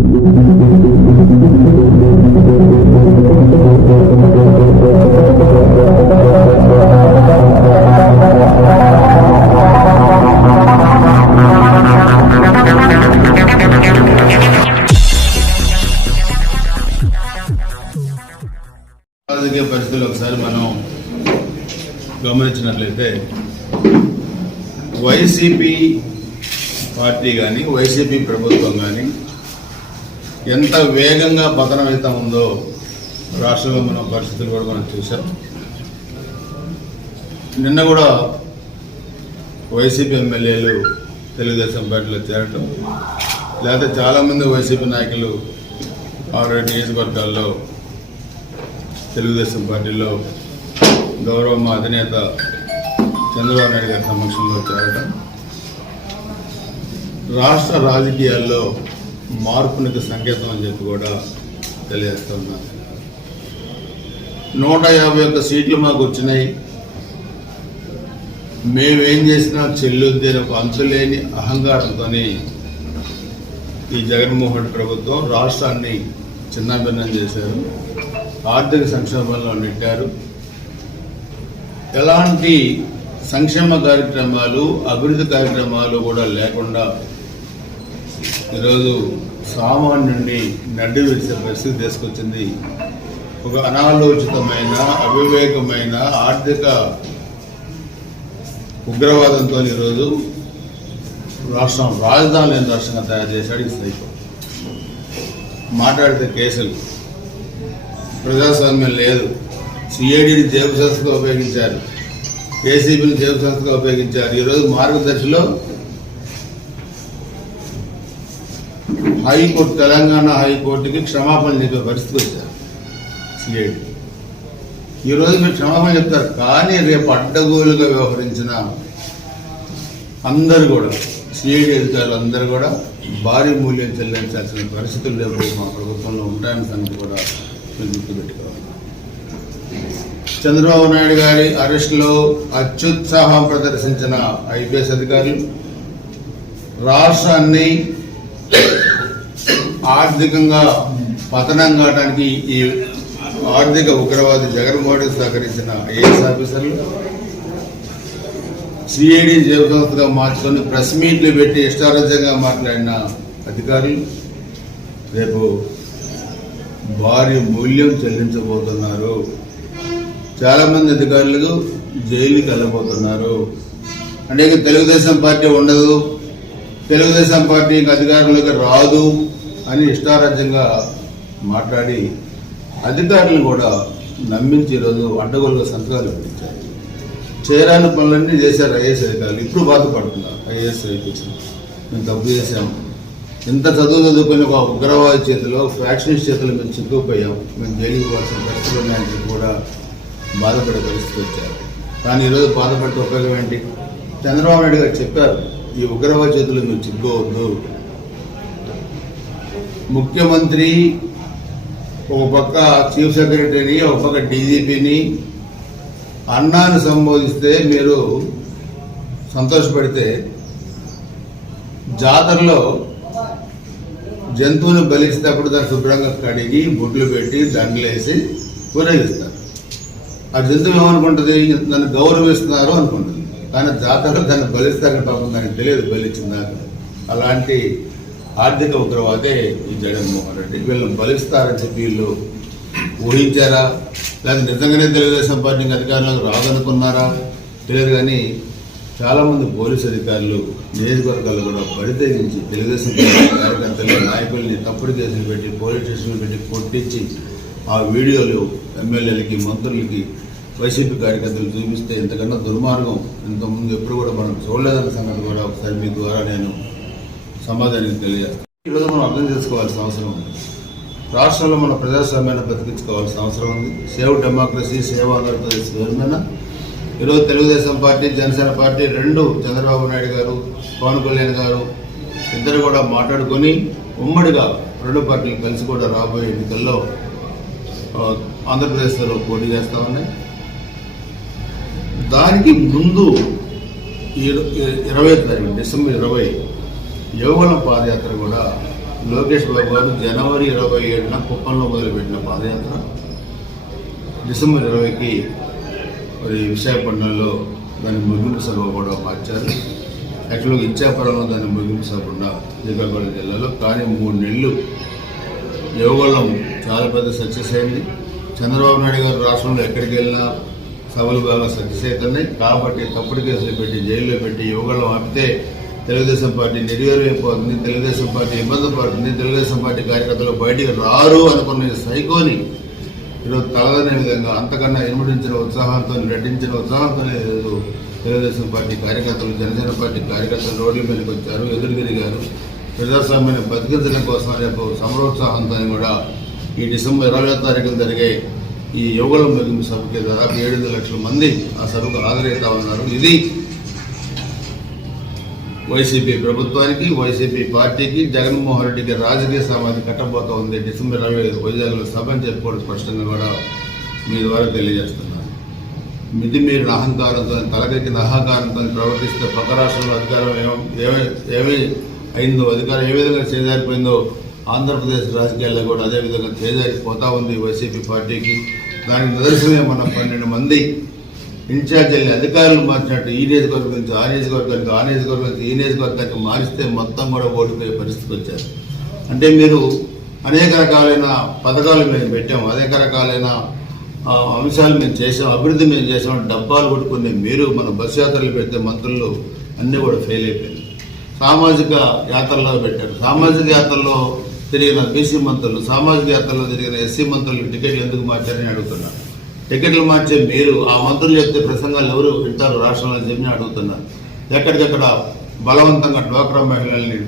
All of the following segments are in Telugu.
రాజకీయ పరిస్థితులు ఒకసారి మనం గమనించినట్లయితే వైసీపీ పార్టీ కానీ వైసీపీ ప్రభుత్వం కానీ ఎంత వేగంగా పతనమవుతా ఉందో రాష్ట్రంలో మన పరిస్థితులు కూడా మనం చూసాం. నిన్న కూడా వైసీపీ ఎమ్మెల్యేలు తెలుగుదేశం పార్టీలో చేరటం, లేకపోతే చాలామంది వైసీపీ నాయకులు ఆల్రెడీ నియోజకవర్గాల్లో తెలుగుదేశం పార్టీలో గౌరవ మా అధినేత చంద్రబాబు నాయుడు గారి సమక్షంలో చేరడం రాష్ట్ర రాజకీయాల్లో మార్పునికి సంకేతం అని చెప్పి కూడా తెలియజేస్తున్నాను. 151 సీట్లు మాకు వచ్చినాయి, మేమేం చేసినా చెల్లుద్ది అనే ఒక అంతులేని అహంకారంతో ఈ జగన్మోహన్ రెడ్డి ప్రభుత్వం రాష్ట్రాన్ని చిన్నాభిన్నం చేశారు, ఆర్థిక సంక్షోభంలో నెట్టారు. ఎలాంటి సంక్షేమ కార్యక్రమాలు అభివృద్ధి కార్యక్రమాలు కూడా లేకుండా ఈరోజు సామాన్యుడిని నడ్డి విడిచే పరిస్థితి తీసుకొచ్చింది. ఒక అనాలోచితమైన అవివేకమైన ఆర్థిక ఉగ్రవాదంతో ఈరోజు రాష్ట్రం రాజధాని లేని రాష్ట్రంగా తయారు చేశాడు ఈ సైకో. మాట్లాడితే కేసులు, ప్రజాస్వామ్యం లేదు, సిఐడిని జేబు సంస్థగా ఉపయోగించారు, ఏసీబీని జేబు సంస్థగా ఉపయోగించారు. ఈరోజు మార్గదర్శిలో హైకోర్టు, తెలంగాణ హైకోర్టుకి క్షమాపణ చెప్పే పరిస్థితి వచ్చారు సిఐడి. ఈరోజు మీరు క్షమాపణ చెప్తారు, కానీ రేపు అడ్డగోలుగా వ్యవహరించిన అందరూ కూడా సిఐడి అధికారులు అందరూ కూడా భారీ మూల్యం చెల్లించాల్సిన పరిస్థితులు రేపు మా ప్రభుత్వంలో ఉంటాయని సంగతి కూడా మీరు గుర్తుపెట్టుకోవాలి. చంద్రబాబు నాయుడు గారి అరెస్టులో అత్యుత్సాహం ప్రదర్శించిన ఐపీఎస్ అధికారులు రాష్ట్రాన్ని ఆర్థికంగా పతనం కావడానికి ఈ ఆర్థిక ఉగ్రవాది జగన్మోహన్ రెడ్డి సహకరించిన ఐఏఎస్ ఆఫీసర్లు, సిఐడి జేబు సంస్థగా మార్చుకొని ప్రెస్ మీట్లు పెట్టి ఇష్టారాజ్యంగా మాట్లాడిన అధికారులు రేపు భారీ మూల్యం చెల్లించబోతున్నారు. చాలా మంది అధికారులకు జైలుకి వెళ్ళబోతున్నారు. అంటే తెలుగుదేశం పార్టీ ఉండదు, తెలుగుదేశం పార్టీ అధికారంలోకి రాదు అని ఇష్టారాజ్యంగా మాట్లాడి అధికారులను కూడా నమ్మించి ఈరోజు అడ్డగోలుగా సంతకాలు పెట్టించారు. చేయరాని పనులన్నీ చేశారు ఐఏఎస్ అధికారులు. ఇప్పుడు బాధపడుతున్నారు ఐఏఎస్ ఐపీఎస్. మేము తప్పు చేశాము, ఇంత చదువుకుని ఒక ఉగ్రవాది చేతిలో, ఫ్యాక్షనిస్ట్ చేతిలో మేము చిక్కుపోయాం, మేము జైలుకి పోవాల్సిన పరిస్థితులు ఉన్నాయని కూడా బాధపడే పరిస్థితి వచ్చారు. కానీ ఈరోజు బాధపడే ఉపయోగం ఏంటి? చంద్రబాబు నాయుడు గారు చెప్పారు, ఈ ఉగ్రవాద చేతులు మీరు చిక్కుకోవద్దు. ముఖ్యమంత్రి ఒక పక్క చీఫ్ సెక్రటరీని, ఒక పక్క డీజీపీని అన్నాన్ని సంబోధిస్తే మీరు సంతోషపడితే, జాతరలో జంతువుని బలిస్తేప్పుడు దాన్ని శుభ్రంగా కడిగి బొడ్లు పెట్టి దండలేసి ఊరేగిస్తారు. ఆ జంతువు ఏమనుకుంటుంది? నన్ను గౌరవిస్తున్నారు అనుకుంటుంది. కానీ జాతరలో దాన్ని బలిస్తారని పాపం దానికి తెలియదు బలిచ్చిందాక. అలాంటి ఆర్థిక ఉగ్రవాదే ఈ జగన్మోహన్ రెడ్డి. వీళ్ళని బలిస్తారని చెప్పి వీళ్ళు ఊహించారా, లేదా నిజంగానే తెలుగుదేశం పార్టీకి అధికారంలోకి రాదనుకున్నారా తెలియదు. కానీ చాలామంది పోలీసు అధికారులు నియోజకవర్గాలు కూడా బడితెగించి తెలుగుదేశం కార్యకర్తలు, నాయకుల్ని తప్పుడు కేసులు పెట్టి పోలీస్ స్టేషన్లు పెట్టి కొట్టించి ఆ వీడియోలు ఎమ్మెల్యేలకి, మంత్రులకి, వైసీపీ కార్యకర్తలు చూపిస్తే ఇంతకన్నా దుర్మార్గం ఇంతకుముందు ఎప్పుడు కూడా మనం చూడలేదన్న సంగతి కూడా ఒకసారి మీ ద్వారా నేను సమాధానం తెలియజేస్తాను. ఈరోజు మనం అర్థం చేసుకోవాల్సిన అవసరం ఉంది. రాష్ట్రంలో మన ప్రజాస్వామ్యాన్ని బతికించుకోవాల్సిన అవసరం ఉంది. Save democracy, save Andhra Pradesh government. ఈరోజు తెలుగుదేశం పార్టీ, జనసేన పార్టీ రెండు, చంద్రబాబు నాయుడు గారు, పవన్ కళ్యాణ్ గారు ఇద్దరు కూడా మాట్లాడుకొని ఉమ్మడిగా రెండు పార్టీలు కలిసి కూడా రాబోయే ఎన్నికల్లో ఆంధ్రప్రదేశ్లో పోటీ చేస్తా ఉన్నాయి. దానికి ముందు 20వ తారీఖు డిసెంబర్ 20 యువగళం పాదయాత్ర కూడా లోకేష్ బాబు గారు జనవరి 27న కుప్పంలో మొదలుపెట్టిన పాదయాత్ర డిసెంబర్ 20కి మరి విశాఖపట్నంలో దాని ముగింపు సభ కూడా మార్చారు. యాక్చువల్గా ఇచ్చాపురంలో దాని ముగింపు సభ ఉన్న శ్రీకాకుళం జిల్లాలో. కానీ 3 నెలలు యువగళం చాలా పెద్ద సక్సెస్ అయింది. చంద్రబాబు నాయుడు గారు రాష్ట్రంలో ఎక్కడికి వెళ్ళినా సభలు బాగా సక్సెస్ అవుతున్నాయి. కాబట్టి తప్పుడు కేసులు పెట్టి జైల్లో పెట్టి యువగళం ఆపితే తెలుగుదేశం పార్టీ నిర్వీర్యమైపోతుంది, తెలుగుదేశం పార్టీ ఇబ్బంది పడుతుంది, తెలుగుదేశం పార్టీ కార్యకర్తలు బయటికి రారు అనుకున్న సైకోని ఈరోజు తలదనే విధంగా అంతకన్నా ఇనుమడించిన ఉత్సాహంతో రెట్టించిన ఉత్సాహంతో తెలుగుదేశం పార్టీ కార్యకర్తలు జనసేన పార్టీ కార్యకర్తలు రోడ్ల మీదకి వచ్చారు, ఎదురు తిరిగారు. ప్రజాస్వామ్యాన్ని బతికించడం కోసం రేపు సమరోత్సాహంతో కూడా ఈ డిసెంబర్ 20వ తారీఖున జరిగే ఈ యువగళం ముగింపు సభకి దాదాపు 7 లక్షల మంది ఆ సభకు హాజరవుతా ఉన్నారు. ఇది వైసీపీ ప్రభుత్వానికి, వైసీపీ పార్టీకి, జగన్మోహన్ రెడ్డికి రాజకీయ సమాధి కట్టబోతా ఉంది. డిసెంబర్ 25 వైజాగ్లో సభ అని చెప్పుకోవడం స్పష్టంగా కూడా మీ ద్వారా తెలియజేస్తున్నాను. మితిమీరిన అహంకారంతో, తలకెక్కిన అహంకారంతో ప్రవర్తిస్తే పక్క రాష్ట్రంలో అధికారం ఏమి అయిందో, అధికారం ఏ విధంగా చేజారిపోయిందో ఆంధ్రప్రదేశ్ రాజకీయాల్లో కూడా అదే విధంగా చేజారిపోతా ఉంది వైసీపీ పార్టీకి. దానికి నిదర్శనమే మన 12 మంది ఇన్ఛార్జీలు అధికారులు మార్చినట్టు ఈ నియోజకవర్గం నుంచి ఆ నియోజకవర్గానికి, ఆ నియోజకవర్గం నుంచి ఈ నియోజకవర్గానికి మారిస్తే మొత్తం కూడా ఓడిపోయే పరిస్థితికి వచ్చారు. అంటే మీరు అనేక రకాలైన పథకాలు మేము పెట్టాము, అనేక రకాలైన అంశాలు మేము చేసాం, అభివృద్ధి మేము చేసాం. డబ్బాలు కొట్టుకుని మీరు మన బస్సు యాత్రలు పెడితే మంత్రులు అన్నీ కూడా ఫెయిల్ అయిపోయింది. సామాజిక యాత్రలో పెట్టారు. సామాజిక యాత్రలో తిరిగిన బీసీ మంత్రులు, సామాజిక యాత్రలో తిరిగిన ఎస్సీ మంత్రులు టికెట్లు ఎందుకు మార్చారని అడుగుతున్నారు. టికెట్లు మార్చే మీరు ఆ మంత్రులు చెప్తే ప్రసంగాలు ఎవరు వింటారు రాష్ట్రంలో చెప్పి అడుగుతున్నారు. ఎక్కడికక్కడ బలవంతంగా డ్వాక్రా మహిళల్ని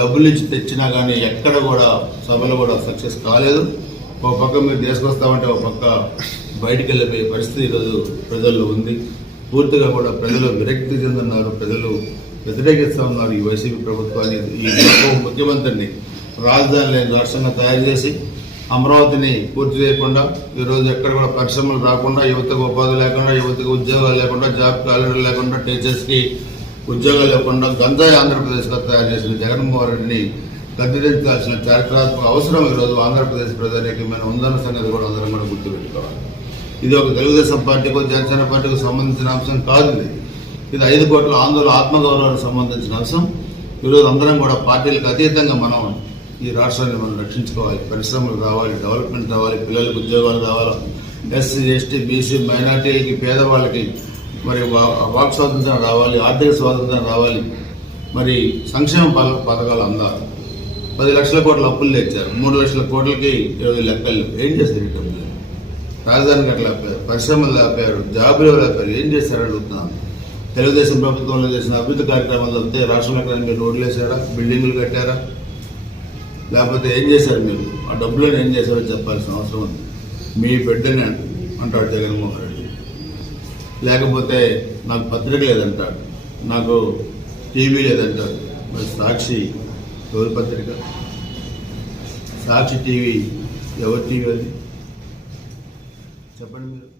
డబ్బులు ఇచ్చి తెచ్చినా కానీ ఎక్కడ కూడా సభలు కూడా సక్సెస్ కాలేదు. ఒక పక్క మీరు తీసుకొస్తామంటే ఒక పక్క బయటికి వెళ్ళిపోయే పరిస్థితి ఈరోజు ప్రజల్లో ఉంది. పూర్తిగా కూడా ప్రజలు విరక్తి చెందున్నారు, ప్రజలు వ్యతిరేకిస్తూ ఉన్నారు ఈ వైసీపీ ప్రభుత్వాన్ని. ఈ ముఖ్యమంత్రిని రాజధాని లేని రాష్ట్రంగా తయారు చేసి అమరావతిని పూర్తి చేయకుండా, ఈరోజు ఎక్కడ కూడా పరిశ్రమలు రాకుండా, యువతకు ఉపాధి లేకుండా, యువతకు ఉద్యోగాలు లేకుండా, జాబ్ క్యాలెండర్ లేకుండా, టీచర్స్కి ఉద్యోగాలు లేకుండా గంజాయి ఆంధ్రప్రదేశ్గా తయారు చేసిన జగన్మోహన్ రెడ్డిని గద్దెదించాల్సిన చారిత్రాత్మక అవసరం ఈరోజు ఆంధ్రప్రదేశ్ ప్రజానీకమైన ఉందన్న సంగతి కూడా అందరం కూడా గుర్తుపెట్టుకోవాలి. ఇది ఒక తెలుగుదేశం పార్టీకో జనసేన పార్టీకి సంబంధించిన అంశం కాదు. ఇది 5 కోట్ల ఆందోళన ఆత్మగౌరవానికి సంబంధించిన అంశం. ఈరోజు అందరం కూడా పార్టీలకు అతీతంగా మనం ఈ రాష్ట్రాన్ని మనం రక్షించుకోవాలి. పరిశ్రమలు రావాలి, డెవలప్మెంట్ రావాలి, పిల్లలకు ఉద్యోగాలు రావాలి, ఎస్సీ ఎస్టీ బీసీ మైనార్టీలకి పేదవాళ్ళకి మరి వాక్ స్వాతంత్రం రావాలి, ఆర్థిక స్వాతంత్రం రావాలి, మరి సంక్షేమ పథకాలు అందాలి. 10 లక్షల కోట్ల అప్పులు తెచ్చారు, 3 లక్షల కోట్లకి 20 లెక్కలు. ఏం చేస్తారు? ఈ డబ్బులు రాజధానికి అట్లా ఆపారు, పరిశ్రమలు ఆపారు, జాబులు ఆపారు. ఏం చేశారని అడుగుతున్నాను. తెలుగుదేశం ప్రభుత్వంలో చేసిన అభివృద్ధి కార్యక్రమాలు అంతే రాష్ట్రంలో ఎక్కడ మీరు రోడ్లు వేసారా, బిల్డింగులు కట్టారా, లేకపోతే ఏం చేశారు? మీరు ఆ డబ్బులను ఏం చేశారో చెప్పాల్సిన అవసరం ఉంది. మీ బిడ్డని అంటాడు జగన్మోహన్ రెడ్డి, లేకపోతే నాకు పత్రిక లేదంటాడు, నాకు టీవీ లేదంటాడు. మరి సాక్షి ఎవరి పత్రిక? సాక్షి టీవీ ఎవరి టీవీ అది చెప్పండి మీరు.